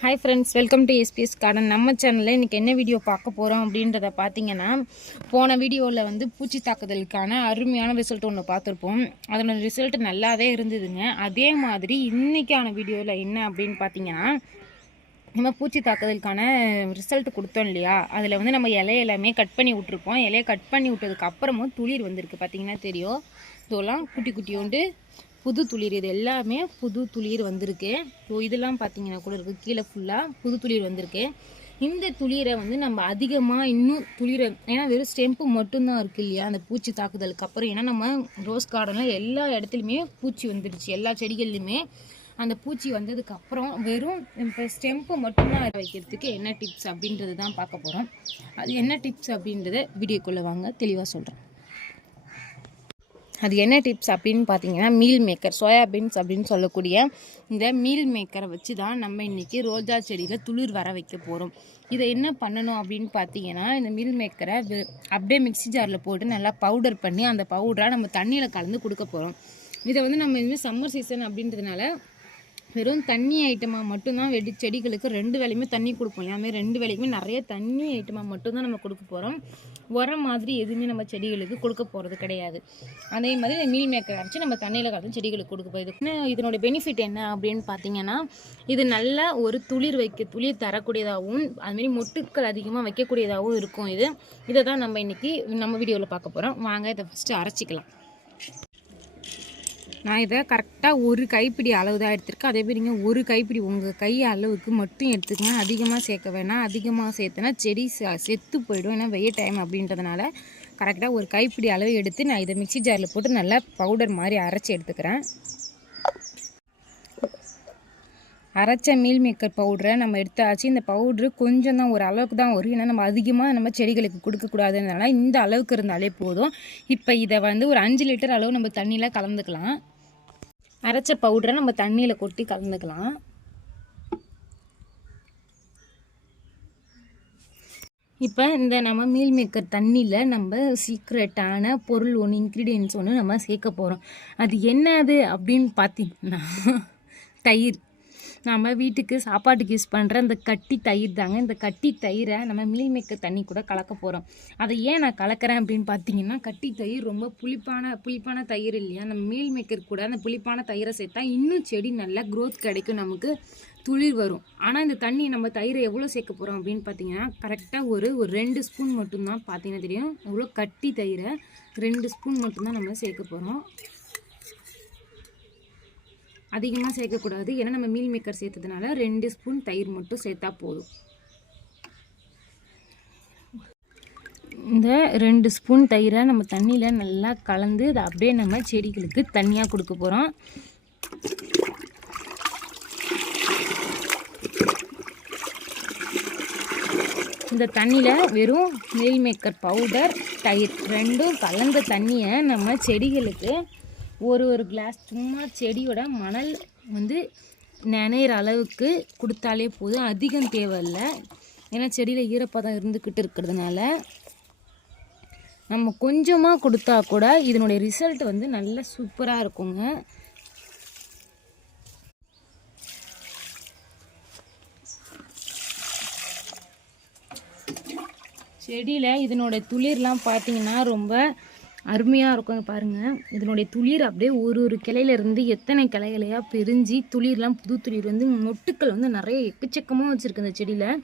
Hi friends, welcome to SBS garden. நம்ம சேனலில் இன்றைக்கி என்ன வீடியோ பார்க்க போகிறோம் அப்படின்றத பார்த்தீங்கன்னா, போன வீடியோவில் வந்து பூச்சி தாக்குதலுக்கான அருமையான ரிசல்ட் ஒன்று பார்த்துருப்போம். அதோட ரிசல்ட் நல்லாவே இருந்ததுங்க. அதே மாதிரி இன்றைக்கான வீடியோவில் என்ன அப்படின்னு பார்த்தீங்கன்னா, நம்ம பூச்சி தாக்குதலுக்கான ரிசல்ட் கொடுத்தோம் இல்லையா, அதில் வந்து நம்ம இலையெல்லாமே கட் பண்ணி விட்ருப்போம். இலையை கட் பண்ணி விட்டதுக்கு அப்புறமும் துளிர் வந்திருக்கு. பார்த்தீங்கன்னா தெரியும், இதெல்லாம் குட்டி குட்டியோண்டு புது துளிர். இது எல்லாமே புது துளிர் வந்திருக்கு. ஸோ இதெல்லாம் பார்த்தீங்கன்னா கூட இருக்குது, கீழே ஃபுல்லாக புது துளிர் வந்திருக்கு. இந்த துளிரை வந்து நம்ம அதிகமாக இன்னும் துளிரை, ஏன்னா வெறும் ஸ்டெம்பு மட்டும்தான் இருக்குது இல்லையா அந்த பூச்சி தாக்குதலுக்கு அப்புறம். ஏன்னா நம்ம ரோஸ் கார்டனில் எல்லா இடத்துலையுமே பூச்சி வந்துடுச்சு, எல்லா செடிகள்லையுமே. அந்த பூச்சி வந்ததுக்கப்புறம் வெறும் இப்போ ஸ்டெம்பு மட்டும்தான் வைக்கிறதுக்கு என்ன டிப்ஸ் அப்படின்றது தான் பார்க்க போகிறோம். அது என்ன டிப்ஸ் அப்படின்றத வீடியோக்குள்ளே வாங்க தெளிவாக சொல்கிறேன். அது என்ன டிப்ஸ் அப்படின்னு பார்த்தீங்கன்னா, மீல் மேக்கர், சோயாபீன்ஸ் அப்படின்னு சொல்லக்கூடிய இந்த மீல் மேக்கரை வச்சு தான் நம்ம இன்றைக்கி ரோஜா செடியில் துளிர் வர வைக்க போகிறோம். இதை என்ன பண்ணணும் அப்படின்னு பார்த்தீங்கன்னா, இந்த மீல் மேக்கரை அப்படியே மிக்ஸி ஜாரில் போட்டு நல்லா பவுடர் பண்ணி அந்த பவுடரை நம்ம தண்ணியில் கலந்து கொடுக்க போகிறோம். இதை வந்து நம்ம இனிமேல் சம்மர் சீசன் அப்படின்றதுனால வெறும் தண்ணி ஐட்டமாக மட்டும்தான் செடிகளுக்கு 2 வேளையுமே தண்ணி கொடுப்போம். எல்லாமே 2 வேளையுமே நிறைய தண்ணி ஐட்டமாக மட்டும்தான் நம்ம கொடுக்க போகிறோம். உரம் மாதிரி எதுவுமே நம்ம செடிகளுக்கு கொடுக்க போகிறது கிடையாது. அதே மாதிரி இந்த மீல் மேக்கர் அரைச்சி நம்ம தண்ணியில் கலந்து செடிகளுக்கு கொடுக்க போகுது. இதனோட பெனிஃபிட் என்ன அப்படின்னு பார்த்தீங்கன்னா, இது நல்ல ஒரு துளிர் தரக்கூடியதாகவும் அதுமாரி மொட்டுக்கள் அதிகமாக வைக்கக்கூடியதாகவும் இருக்கும். இதை தான் நம்ம இன்றைக்கி நம்ம வீடியோவில் பார்க்க போகிறோம். வாங்க இதை ஃபஸ்ட்டு அரைச்சிக்கலாம். நான் இதை கரெக்டாக ஒரு கைப்பிடி அளவு தான் எடுத்துருக்கேன். அதே மாதிரிங்க ஒரு கைப்பிடி உங்கள் கை அளவுக்கு மட்டும் எடுத்துக்கங்க. அதிகமாக சேர்க்க வேணாம். அதிகமாக சேர்த்தனா செடி செத்து போயிடும். ஏன்னா வெயில் டைம் அப்படின்றதுனால கரெக்டாக ஒரு கைப்பிடி அளவு எடுத்து நான் இதை மிக்ஸி ஜாரில் போட்டு நல்லா பவுடர் மாதிரி அரைச்சி எடுத்துக்கிறேன். அரைச்ச மீல் மேக்கர் பவுடரை நம்ம எடுத்தாச்சு. இந்த பவுட்ரு கொஞ்சம் தான், ஒரு அளவுக்கு தான் வரும். ஏன்னா நம்ம அதிகமாக நம்ம செடிகளுக்கு கொடுக்கக்கூடாதுனால இந்த அளவுக்கு இருந்தாலே போதும். இப்போ இதை வந்து ஒரு 5 லிட்டர் அளவு நம்ம தண்ணியில் கலந்துக்கலாம். அரைச்ச பவுடரை நம்ம தண்ணியில் கொட்டி கலந்துக்கலாம். இப்போ இந்த நம்ம மீல் மேக்கர் தண்ணியில் நம்ம சீக்ரெட்டான பொருள் ஒன்று, இன்க்ரீடியன்ட்ஸ் ஒன்று நம்ம சேர்க்க போகிறோம். அது என்னது அப்படின்னு பார்த்தீங்கன்னா, தயிர். நம்ம வீட்டுக்கு சாப்பாட்டுக்கு யூஸ் பண்ணுற இந்த கட்டி தயிர் தாங்க. இந்த கட்டி தயிரை நம்ம மீல் மேக்கர் தண்ணி கூட கலக்க போகிறோம். அதை ஏன் நான் கலக்கிறேன் அப்படின்னு பார்த்தீங்கன்னா, கட்டி தயிர் ரொம்ப புளிப்பான தயிர் இல்லையா. நம்ம மீல் மேக்கர் கூட அந்த புளிப்பான தயிரை சேர்த்தா இன்னும் செடி நல்லா க்ரோத் கிடைக்கும், நமக்கு துளிர் வரும். ஆனால் இந்த தண்ணி நம்ம தயிரை எவ்வளோ சேர்க்க போகிறோம் அப்படின்னு பார்த்தீங்கன்னா, கரெக்டாக ஒரு 2 ஸ்பூன் மட்டும்தான். பார்த்தீங்கன்னா தெரியும், இவ்வளோ கட்டி தயிரை 2 ஸ்பூன் மட்டும்தான் நம்ம சேர்க்க போகிறோம். அதிகமாக சேர்க்கக்கூடாது, ஏன்னா நம்ம மீல் மேக்கர் சேர்த்ததுனால 2 ஸ்பூன் தயிர் மட்டும் சேர்த்தா போதும். இந்த 2 ஸ்பூன் தயிரை நம்ம தண்ணியில் நல்லா கலந்து அதை அப்படியே நம்ம செடிகளுக்கு தண்ணியாக கொடுக்க போகிறோம். இந்த தண்ணியில் வெறும் மீல் மேக்கர் பவுடர், தயிர் ரெண்டும் கலந்த தண்ணியை நம்ம செடிகளுக்கு ஒரு கிளாஸ் சும்மா செடியோட மணல் வந்து நினைகிற அளவுக்கு கொடுத்தாலே போதும். அதிகம் தேவையில்லை, ஏன்னா செடியில் ஈரப்பதம் இருந்துக்கிட்டு இருக்கிறதுனால நம்ம கொஞ்சமாக கொடுத்தா கூட இதனுடைய ரிசல்ட் வந்து நல்ல சூப்பராக இருக்குங்க. செடியில் இதனுடைய துளிர்லாம் பார்த்தீங்கன்னா ரொம்ப அருமையாக இருக்கும். பாருங்கள், இதனுடைய துளிர் அப்படியே ஒரு கிளையிலேருந்து எத்தனை கிளைகளையாக பிரிஞ்சு துளிர்லாம் புது துளிர் வந்து மொட்டுக்கள் வந்து நிறைய எக்கச்சக்கமாக வச்சுருக்கு இந்த செடியில்.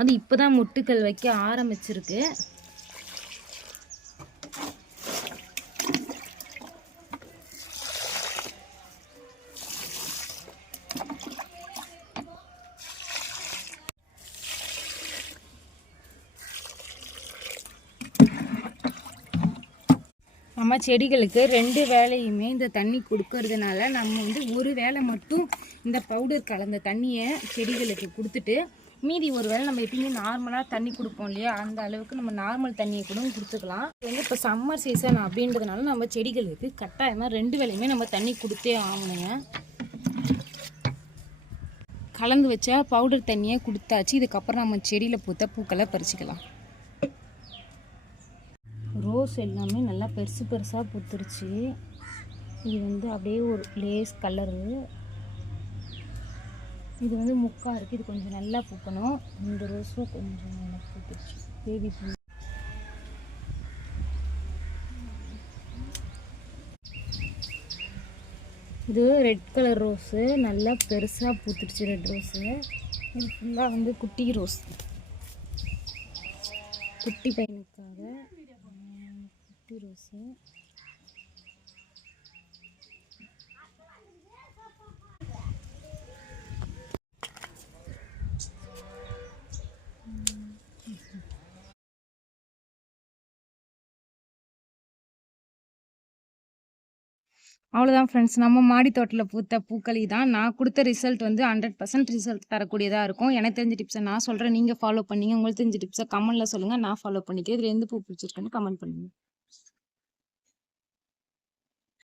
அது இப்போ தான் மொட்டுக்கள் வைக்க ஆரம்பிச்சிருக்கு. நம்ம செடிகளுக்கு 2 வேளையுமே இந்த தண்ணி கொடுக்கறதுனால நம்ம வந்து ஒரு வேளை மட்டும் இந்த பவுடர் கலந்த தண்ணியை செடிகளுக்கு கொடுத்துட்டு மீதி ஒரு வேளை நம்ம எப்பயுமே நார்மலாக தண்ணி கொடுப்போம் இல்லையா, அந்த அளவுக்கு நம்ம நார்மல் தண்ணியை கூட கொடுத்துக்கலாம். வந்து இப்போ சம்மர் சீசன் அப்படின்றதுனால நம்ம செடிகளுக்கு கட்டாயமாக 2 வேளையுமே நம்ம தண்ணி கொடுத்தே ஆகணுங்க. கலந்து வச்சா பவுடர் தண்ணியை கொடுத்தாச்சு. இதுக்கப்புறம் நம்ம செடியில் பூத்த பூக்களை பறிச்சுக்கலாம். ரோஸ் எல்லாமே நல்லா பெருசாக பூத்துருச்சு. இது வந்து அப்படியே ஒரு லேஸ் கலரு. இது வந்து முக்கா இருக்குது, இது கொஞ்சம் நல்லா பூக்கணும். இந்த ரோஸும் கொஞ்சம் நல்லா பூத்துச்சு, பேபி பூ. இது ரெட் கலர் ரோஸு, நல்லா பெருசாக பூத்துடுச்சு ரெட் ரோஸு. இது ஃபுல்லாக வந்து குட்டி ரோஸ், குட்டி பையனுக்காக குட்டி ரோஸு. அவ்வளோதான் ஃப்ரெண்ட்ஸ், நம்ம மாடி தோட்டத்தில் பூத்த பூக்களி தான். நான் கொடுத்த ரிசல்ட் வந்து 100% ரிசல்ட் தரக்கூடியதாக இருக்கும். எனக்கு தெரிஞ்ச டிப்ஸை நான் சொல்கிறேன், நீங்கள் ஃபாலோ பண்ணிங்க. உங்களுக்கு தெரிஞ்ச டிப்ஸை கமெண்ட்டில் சொல்லுங்கள், நான் ஃபாலோ பண்ணிக்கிறேன். இதில் எந்த பூ பிடிச்சிருக்குன்னு கமெண்ட் பண்ணுங்கள்.